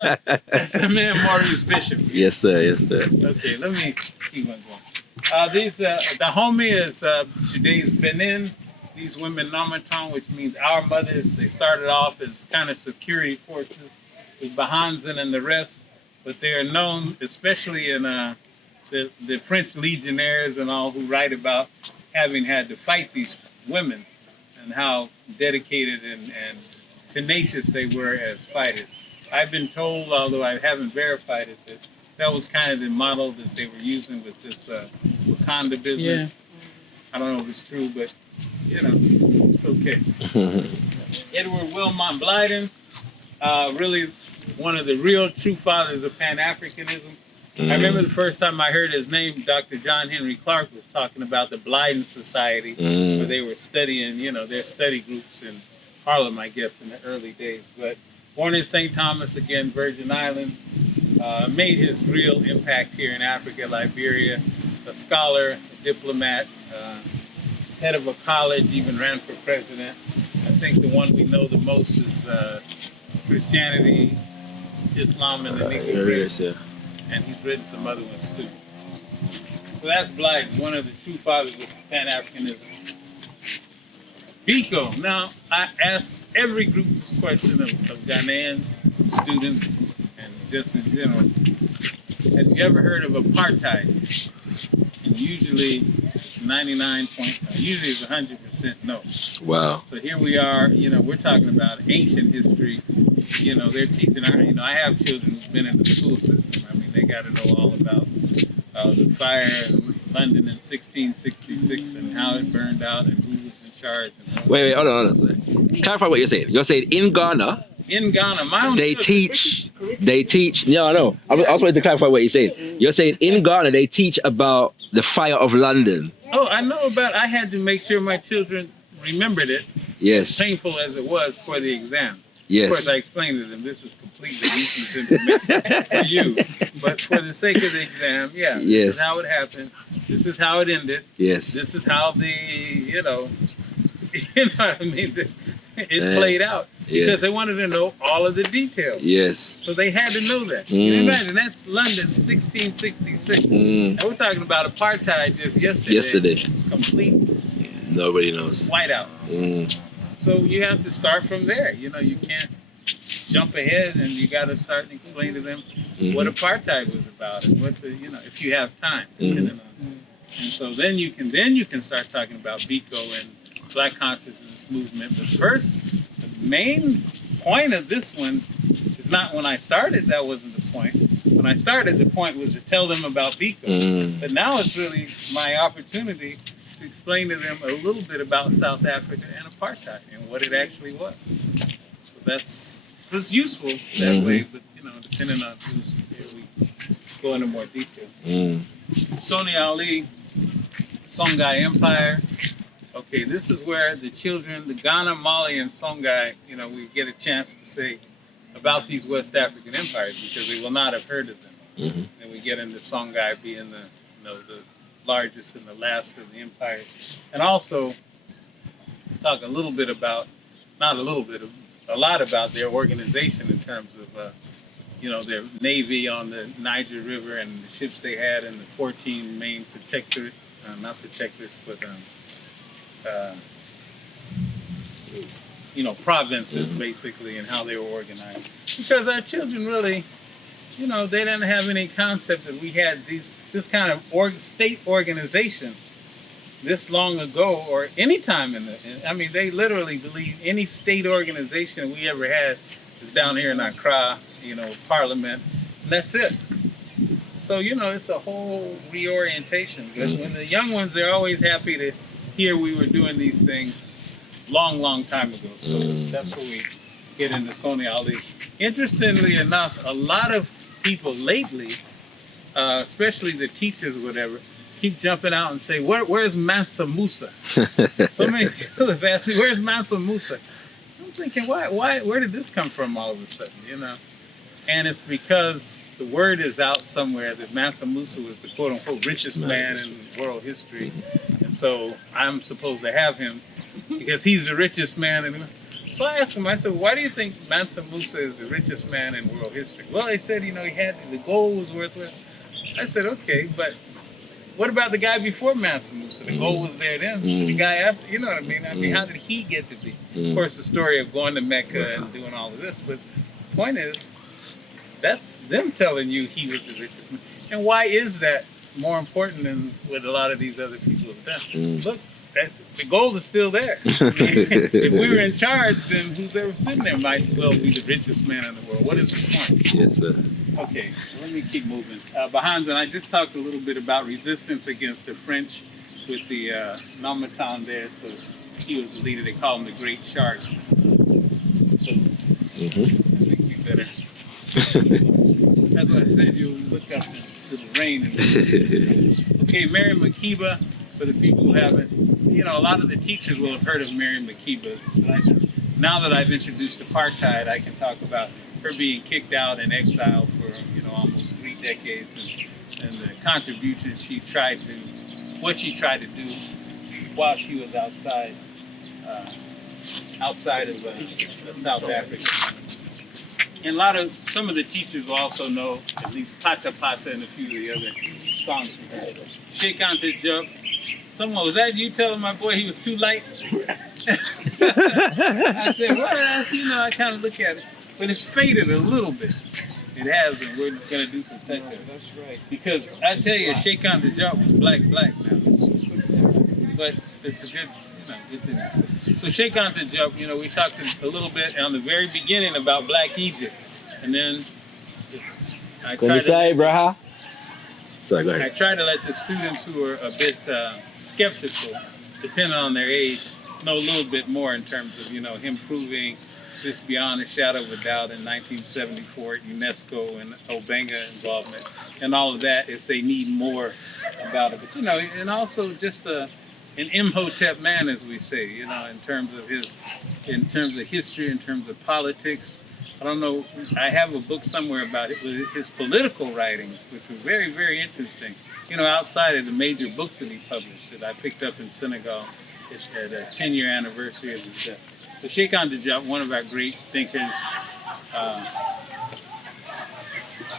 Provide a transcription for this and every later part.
That's the man Maurice Bishop. Yes, sir. Yes, sir. Okay, let me keep on going. The homie is today's Benin. These women Nomaton, which means our mothers. They started off as kind of security forces with Bahanzan and the rest, but they are known, especially in the French legionnaires and all, who write about having had to fight these women and how dedicated and tenacious they were as fighters. I've been told, although I haven't verified it, that that was kind of the model that they were using with this Wakanda business. Yeah. I don't know if it's true, but you know, it's okay. Edward Wilmot Blyden, really one of the real true fathers of Pan-Africanism. I remember the first time I heard his name, Dr. John Henry Clark was talking about the Blyden Society, where they were studying, you know, their study groups in Harlem, I guess, in the early days. But born in St. Thomas, again, Virgin Islands, made his real impact here in Africa, Liberia, a scholar, a diplomat, head of a college, even ran for president. I think the one we know the most is Christianity, Islam, and the Negro race. Yeah. And he's written some other ones too. So that's Blyden, one of the true fathers of Pan-Africanism. Biko. Now, I ask every group this question of Ghanaians, students, and just in general. Have you ever heard of apartheid? And usually it's 100% no. Wow. So here we are, you know, we're talking about ancient history. You know, they're teaching our, you know, I have children who've been in the school system. I mean, they got to know all about the fire in London in 1666 and how it burned out and who was in charge. And wait, hold on, sir. Clarify what you're saying. You're saying in Ghana, my own they teach, no, no. I was wanting to clarify what you're saying. You're saying in Ghana, they teach about the fire of London. Oh, I know about, I had to make sure my children remembered it. Yes. As painful as it was for the exam. Yes. Of course, I explained to them, this is completely useless information for you. But for the sake of the exam, yeah, yes. This is how it happened. This is how it ended. Yes. This is how the, you know what I mean? It played out. Because they wanted to know all of the details. Yes. So they had to know that. You can imagine, that's London, 1666. And we're talking about apartheid just yesterday. Complete. Nobody knows. Whiteout. So you have to start from there. You know, you can't jump ahead, and you got to start and explain to them what apartheid was about and what the, you know, if you have time. And so then you can start talking about Biko and Black consciousness movement. But first, the main point of this one is not when I started. That wasn't the point. When I started, the point was to tell them about Biko. But now it's really my opportunity to explain to them a little bit about South Africa and apartheid and what it actually was. So it was useful that way, but you know, depending on who's here, we go into more detail. Sony Ali, Songhai Empire. Okay, this is where the children, the Ghana, Mali, and Songhai, you know, we get a chance to say about these West African empires because they will not have heard of them. And we get into Songhai being the, you know, the largest and the last of the empires, and also talk a little bit about, not a little bit, a lot about their organization in terms of, you know, their navy on the Niger River and the ships they had and the 14 main protectorate, not protectorates, but you know, provinces basically, and how they were organized. Because our children really, you know, they didn't have any concept that we had this kind of state organization this long ago or any time I mean, they literally believe any state organization we ever had is down here in Accra, you know, Parliament, and that's it. So, you know, it's a whole reorientation. When the young ones, they're always happy to hear we were doing these things long time ago. So that's where we get into Sony Ali. Interestingly enough, a lot of people lately, especially the teachers or whatever, keep jumping out and say, where's Mansa Musa? So many people have asked me, where's Mansa Musa? I'm thinking, where did this come from all of a sudden, you know? And it's because the word is out somewhere that Mansa Musa was the quote-unquote richest man in world history. And so I'm supposed to have him because he's the richest man. So I asked him, I said, why do you think Mansa Musa is the richest man in world history? Well, they said, he had, the gold was worth it. I said, okay, but what about the guy before Mansa Musa? The gold was there then. The guy after, you know what I mean? I mean, how did he get to be? Of course, the story of going to Mecca and doing all of this, but the point is, that's them telling you he was the richest man. And why is that more important than what a lot of these other people have done? Look, the gold is still there. I mean, if we were in charge, then who's ever sitting there might well be the richest man in the world. What is the point? Yes, sir. Okay, so let me keep moving. Behind, and I just talked a little bit about resistance against the French with the Nomatan there. So he was the leader. They call him the Great Shark. So that makes me better. That's what I said. You look up to the rain. Okay, Mary Makiba, for the people who haven't, a lot of the teachers will have heard of Mary Makiba. But now that I've introduced apartheid, I can talk about her being kicked out and exiled for almost 3 decades, and the contribution what she tried to do while she was outside of South Africa. And some of the teachers will also know at least Pata Pata and a few of the other songs we heard. Shake on to Jump. Someone, was that you telling my boy he was too light? I said, well, I kind of look at it. But it's faded a little bit. It has, and we're going to do some touch-up. That's right. Because I tell you, Shake on the Jump was black now. But it's a good thing. So Shake on the Jump, we talked a little bit on the very beginning about Black Egypt. And then I try to let the students who are a bit skeptical, depending on their age, know a little bit more in terms of, him proving this beyond a shadow of a doubt in 1974 at UNESCO and Obenga involvement and all of that if they need more about it. But, and also just an Imhotep man, as we say, in terms of history, in terms of politics. I don't know, I have a book somewhere about his political writings, which were very, very interesting. Outside of the major books that he published that I picked up in Senegal at a 10-year anniversary of his death. So Sheikh Anta Diop, one of our great thinkers,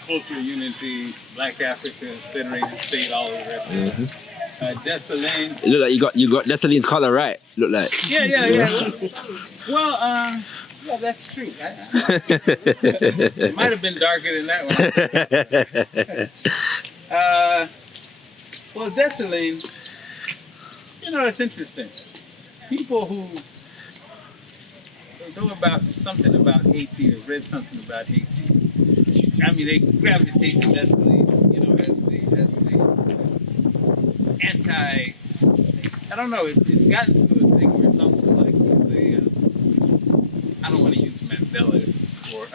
cultural unity, Black Africa, federated state, all of the rest of it. Dessalines. It look like you got Dessalines' color right. Look like. Yeah. Well, yeah, that's true. It might have been darker than that one. Well, Dessalines, it's interesting. People who know about something about Haiti or read something about Haiti, I mean, they gravitate to Dessalines, as the anti. I don't know. It's gotten to a thing where it's almost like I don't want to use Mandela for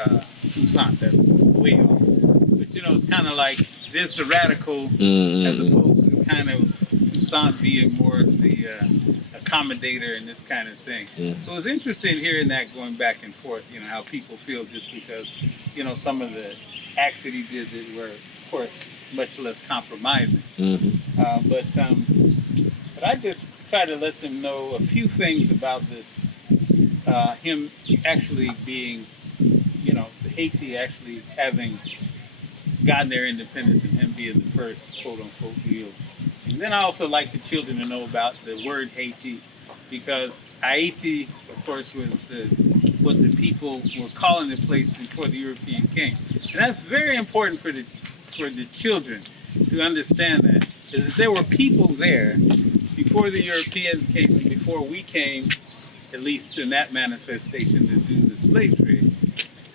Toussaint. That's way off. But it's kind of like this the radical as opposed to kind of Toussaint being more the accommodator and this kind of thing. So it's interesting hearing that going back and forth. How people feel just because some of the acts that he did that were, of course, much less compromising. But I just try to let them know a few things about this. Him actually being, Haiti actually having gotten their independence and him being the first quote-unquote real. And then I also like the children to know about the word Haiti, because Haiti, of course, was what the people were calling the place before the European came. And that's very important for the children to understand that, is that there were people there before the Europeans came and before we came, at least in that manifestation, to do the slave trade,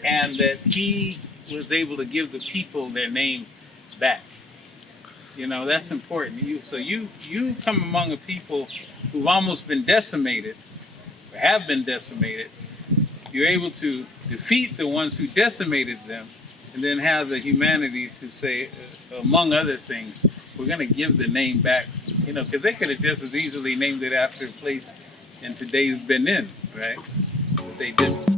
and that he was able to give the people their name back. That's important. You come among a people who've almost been decimated, or have been decimated. You're able to defeat the ones who decimated them, and then have the humanity to say, among other things, we're going to give the name back. Because they could have just as easily named it after a place in today's Benin, right? But they didn't.